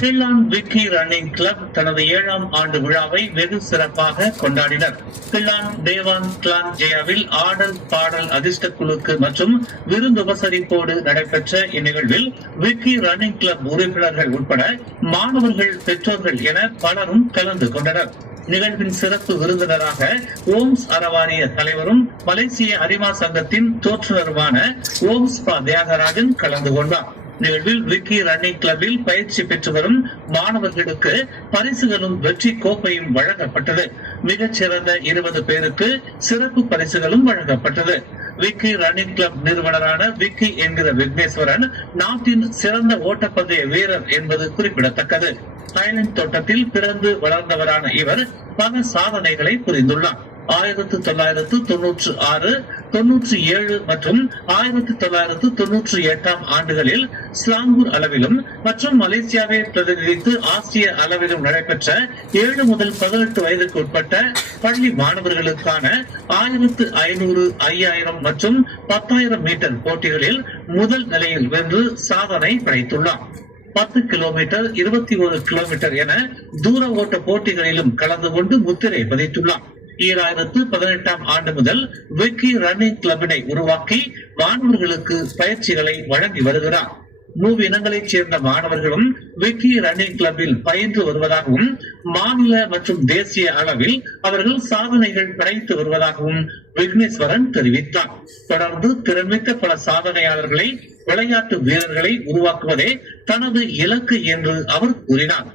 கில்லான் Vicky running club தனது 7ஆம் ஆண்டு விழாவை வெகு சிறப்பாக கொண்டாடினர். கில்லான் தேவான் கிளான் ஜெயாவில் ஆடல் பாடல் அதிர்ஷ்ட குழுக்கு மற்றும் விருந்துபசரிப்போடு நடைபெற்ற இந்நிகழ்வில் விக்கி ரன்னிங் கிளப் உறுப்பினர்கள் உட்பட மாணவர்கள், பெற்றோர்கள் என பலரும் கலந்து கொண்டனர். நிகழ்வின் சிறப்பு விருந்தினராக ஓம்ஸ் அறவாரிய தலைவரும் மலேசிய அரிமா சங்கத்தின் தோற்றுநருமான ஓம்ஸ் பா தியாகராஜன் கலந்து கொண்டார். நிகழ்வில் விக்கி ரன்னிங் கிளப்பில் பயிற்சி பெற்று வரும் மாணவர்களுக்கு பரிசுகளும் வெற்றி கோப்பையும் வழங்கப்பட்டது. மிகச்சிறந்த 20 பேருக்கு சிறப்பு பரிசுகளும் வழங்கப்பட்டது. விக்கி ரன்னிங் கிளப் நிறுவனரான விக்கி என்கிற விக்னேஸ்வரன் நாட்டின் சிறந்த ஓட்டப்பந்தய வீரர் என்பது குறிப்பிடத்தக்கது. தாய்லாந்து தோட்டத்தில் பிறந்து வளர்ந்தவரான இவர் பல சாதனைகளை புரிந்துள்ளார். 1996, 97 மற்றும் 1998 ஆண்டுகளில் ஸ்லாங்கூர் அளவிலும் மற்றும் மலேசியாவை பிரதிநிதித்து ஆசிய அளவிலும் நடைபெற்ற 7 முதல் 18 வயதுக்கு உட்பட்ட பள்ளி மாணவர்களுக்கான 1500, 5000 மற்றும் 10,000 மீட்டர் போட்டிகளில் முதல் நிலையில் வென்று சாதனை படைத்துள்ளார். 10 கிலோமீட்டர், 21 கிலோமீட்டர் என தூர ஓட்ட போட்டிகளிலும் கலந்து கொண்டு முத்திரை பதித்துள்ளார். 2018 ஆண்டு முதல் விக்கி ரன்னிங் கிளப்பினை உருவாக்கி மாணவர்களுக்கு பயிற்சிகளை வழங்கி வருகிறார். மூவினங்களைச் சேர்ந்த மாணவர்களும் விக்கி ரன்னிங் கிளப்பில் பயின்று வருவதாகவும் மாநில மற்றும் தேசிய அளவில் அவர்கள் சாதனைகள் படைத்து வருவதாகவும் விக்னேஸ்வரன் தெரிவித்தார். தொடர்ந்து திறன்மிக்க பல சாதனையாளர்களை, விளையாட்டு வீரர்களை உருவாக்குவதே தனது இலக்கு என்று அவர் கூறினார்.